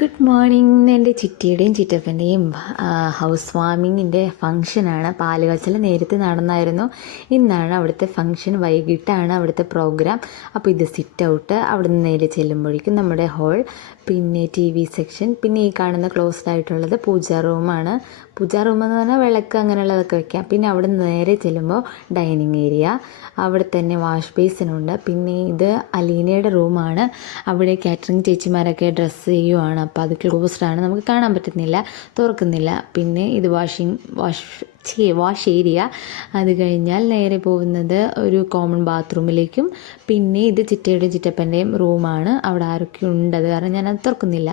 Good morning എന്റെ ചിറ്റിയുടെയും ചിറ്റപ്പന്റെയും house വാമിങ്ങിന്റെ ഫംഗ്ഷനാണ്. പാലുകാച്ചൽ നേരത്തെ നടന്നായിരുന്നു. ഇന്നാണ് അവിടുത്തെ ഫംഗ്ഷൻ. വൈകിട്ടാണ് അവിടുത്തെ പ്രോഗ്രാം. അപ്പോൾ ഇത് സിറ്റ് ഔട്ട് അവിടെ നിന്ന് നേരെ ചെല്ലുമ്പോഴേക്കും നമ്മുടെ ഹോൾ പിന്നെ ടി വി സെക്ഷൻ പിന്നെ ഈ കാണുന്ന ക്ലോസ്ഡ് ആയിട്ടുള്ളത് പൂജാ റൂമാണ് പൂജാ റൂം എന്ന് പറഞ്ഞാൽ വിളക്ക് അങ്ങനെയുള്ളതൊക്കെ വെക്കാം. പിന്നെ അവിടെ നിന്ന് നേരെ ചെല്ലുമ്പോൾ ഡൈനിങ് ഏരിയ അവിടെ തന്നെ വാഷ് ബേസിനുണ്ട് പിന്നെ ഇത് അലീനയുടെ റൂമാണ് അവിടെ കാറ്ററിംഗ് ചേച്ചിമാരൊക്കെ ഡ്രസ്സ് ചെയ്യുവാണ്. അപ്പോൾ അത് ക്ലോസ്ഡാണ്. നമുക്ക് കാണാൻ പറ്റുന്നില്ല തുറക്കുന്നില്ല. പിന്നെ ഇത് വാഷിംഗ് വാഷ് വാഷ് ഏരിയ. അത് കഴിഞ്ഞാൽ നേരെ പോകുന്നത് ഒരു കോമൺ ബാത്റൂമിലേക്കും. പിന്നെ ഇത് ചിറ്റയുടെയും ചിറ്റപ്പന്റെയും റൂമാണ്. അവിടെ ആരൊക്കെ ഉണ്ട്? അത് കാരണം അത് തുറക്കുന്നില്ല.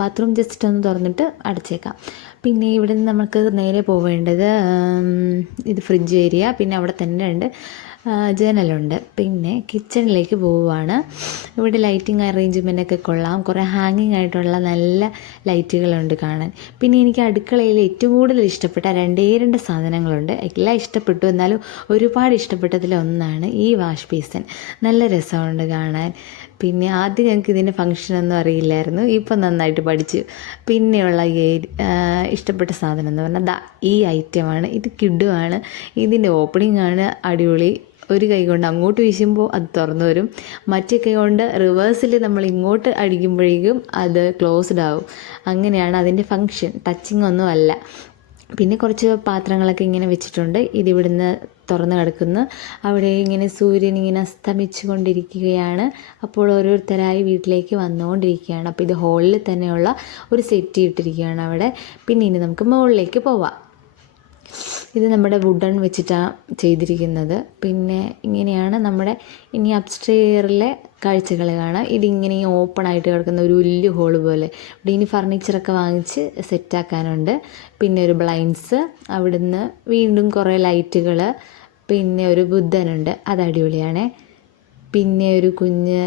ബാത്റൂം ജസ്റ്റ് ഒന്ന് തുറന്നിട്ട് അടച്ചേക്കാം. പിന്നെ ഇവിടെ നിന്ന് നമുക്ക് നേരെ പോവേണ്ടത് ഇത് ഫ്രിഡ്ജ് ഏരിയ. പിന്നെ അവിടെ തന്നെ ഉണ്ട്. ജനലുണ്ട് പിന്നെ കിച്ചണിലേക്ക് പോവുകയാണ് ഇവിടെ ലൈറ്റിംഗ് അറേഞ്ച്മെന്റ് ഒക്കെ കൊള്ളാം. കുറേ ഹാങ്ങിങ് ആയിട്ടുള്ള നല്ല ലൈറ്റുകളുണ്ട് കാണാൻ. പിന്നെ എനിക്ക് അടുക്കളയിൽ ഏറ്റവും കൂടുതൽ ഇഷ്ടപ്പെട്ട രണ്ടേ രണ്ട് സാധനങ്ങളുണ്ട്. എല്ലാം ഇഷ്ടപ്പെട്ടു. എന്നാലും ഒരുപാട് ഇഷ്ടപ്പെട്ടതിൽ ഒന്നാണ് ഈ വാഷ് ബേസിൻ. നല്ല രസമുണ്ട് കാണാൻ. പിന്നെ ആദ്യം ഞങ്ങൾക്ക് ഇതിന്റെ ഫങ്ഷനൊന്നും അറിയില്ലായിരുന്നു. ഇപ്പം നന്നായിട്ട് പഠിച്ചു. പിന്നെയുള്ള ഇഷ്ടപ്പെട്ട സാധനം എന്ന് പറഞ്ഞാൽ ദാ ഈ ഐറ്റമാണ് ഇത് കിഡുമാണ് ഇതിന്റെ ഓപ്പണിംഗ് ആണ്. അടിപൊളി. ഒരു കൈ കൊണ്ട് അങ്ങോട്ട് വീശുമ്പോൾ അത് തുറന്നു വരും. മറ്റേ കൈ കൊണ്ട് റിവേഴ്സിൽ നമ്മൾ ഇങ്ങോട്ട് അടിക്കുമ്പോഴേക്കും അത് ക്ലോസ്ഡ് ആവും. അങ്ങനെയാണ് അതിന്റെ ഫങ്ഷൻ ടച്ചിങ് ഒന്നും അല്ല. പിന്നെ കുറച്ച് പാത്രങ്ങളൊക്കെ ഇങ്ങനെ വെച്ചിട്ടുണ്ട്. ഇതിവിടുന്ന് തുറന്ന് കിടക്കുന്നു. അവിടെ ഇങ്ങനെ സൂര്യൻ ഇങ്ങനെ അസ്തമിച്ചു കൊണ്ടിരിക്കുകയാണ് അപ്പോൾ ഓരോരുത്തരായി വീട്ടിലേക്ക് വന്നുകൊണ്ടിരിക്കുകയാണ്. അപ്പോൾ ഇത് ഹോളിൽ തന്നെയുള്ള ഒരു സെറ്റ് ഇട്ടിരിക്കുകയാണ് അവിടെ. പിന്നെ ഇനി നമുക്ക് മുകളിലേക്ക് പോവാം. ഇത് നമ്മുടെ വുഡൺ വെച്ചിട്ടാണ് ചെയ്തിരിക്കുന്നത്. പിന്നെ ഇങ്ങനെയാണ് നമ്മുടെ ഇനി അപ്സ്റ്റെയറിലെ കാഴ്ചകൾ കാണാം. ഇതിങ്ങനെ ഓപ്പൺ ആയിട്ട് കിടക്കുന്ന ഒരു വലിയ ഹോൾ പോലെ. ഇവിടെ ഇനി ഫർണിച്ചറൊക്കെ വാങ്ങിച്ച് സെറ്റാക്കാനുണ്ട് പിന്നെ ഒരു ബ്ലൈൻഡ്സ് അവിടുന്ന് വീണ്ടും കുറേ ലൈറ്റുകൾ പിന്നെ ഒരു ബുദ്ധനുണ്ട്. അത് അടിപൊളിയാണ്. പിന്നെ ഒരു കുഞ്ഞ്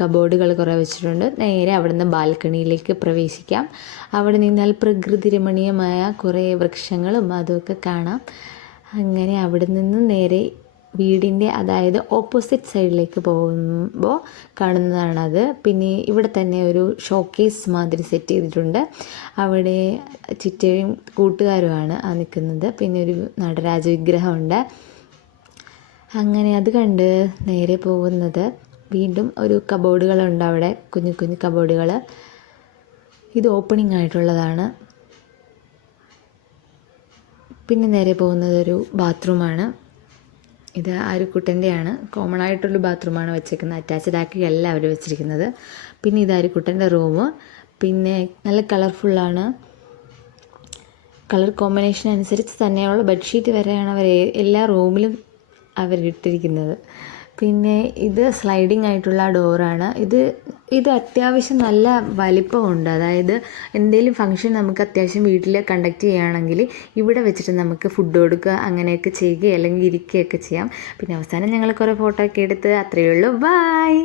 കബോർഡുകൾ കുറേ വെച്ചിട്ടുണ്ട്. നേരെ അവിടുന്ന് ബാൽക്കണിയിലേക്ക് പ്രവേശിക്കാം. അവിടെ നിന്നാൽ പ്രകൃതി രമണീയമായ കുറേ വൃക്ഷങ്ങളും അതുമൊക്കെ കാണാം. അങ്ങനെ അവിടെ നിന്ന് നേരെ വീടിന്റെ അതായത് ഓപ്പോസിറ്റ് സൈഡിലേക്ക് പോകുമ്പോൾ കാണുന്നതാണത്. പിന്നെ ഇവിടെ തന്നെ ഒരു ഷോക്കേസ് മാതിരി സെറ്റ് ചെയ്തിട്ടുണ്ട്. അവിടെ ചിറ്റയും കൂട്ടുകാരുമാണ് ആ നിൽക്കുന്നത്. പിന്നെ ഒരു നടരാജ വിഗ്രഹമുണ്ട്. അങ്ങനെ അത് കണ്ട് നേരെ പോകുന്നത്. വീണ്ടും ഒരു കബോർഡുകളുണ്ട് അവിടെ കുഞ്ഞു കുഞ്ഞു കബോർഡുകൾ ഇത് ഓപ്പണിംഗ് ആയിട്ടുള്ളതാണ്. പിന്നെ നേരെ പോകുന്നത് ഒരു ബാത്റൂമാണ്. ഇത് ആരുക്കുട്ടന്റെയാണ് കോമൺ ആയിട്ടുള്ള ബാത്റൂമാണ് വെച്ചേക്കുന്നത്. അറ്റാച്ച്ഡ് ആക്കിയല്ല അവർ വെച്ചിരിക്കുന്നത്. പിന്നെ ഇത് ആരുക്കുട്ടന്റെ റൂം പിന്നെ നല്ല കളർഫുള്ളാണ്. കളർ കോമ്പിനേഷൻ അനുസരിച്ച് തന്നെയുള്ള ബെഡ്ഷീറ്റ് വരെയാണ് അവർ എല്ലാ റൂമിലും അവരിട്ടിരിക്കുന്നത്. പിന്നെ ഇത് സ്ലൈഡിങ് ആയിട്ടുള്ള ഡോറാണ്. ഇത് ഇത് അത്യാവശ്യം നല്ല വലിപ്പമുണ്ട്. അതായത് എന്തെങ്കിലും ഫംഗ്ഷൻ നമുക്ക് അത്യാവശ്യം വീട്ടിൽ കണ്ടക്ട് ചെയ്യുകയാണെങ്കിൽ ഇവിടെ വെച്ചിട്ട് നമുക്ക് ഫുഡ് കൊടുക്കുക അങ്ങനെയൊക്കെ ചെയ്യുക അല്ലെങ്കിൽ ഇരിക്കുകയൊക്കെ ചെയ്യാം. പിന്നെ അവസാനം ഞങ്ങൾ കുറേ ഫോട്ടോ ഒക്കെ എടുത്ത് അത്രയേ ഉള്ളൂ. ബായ്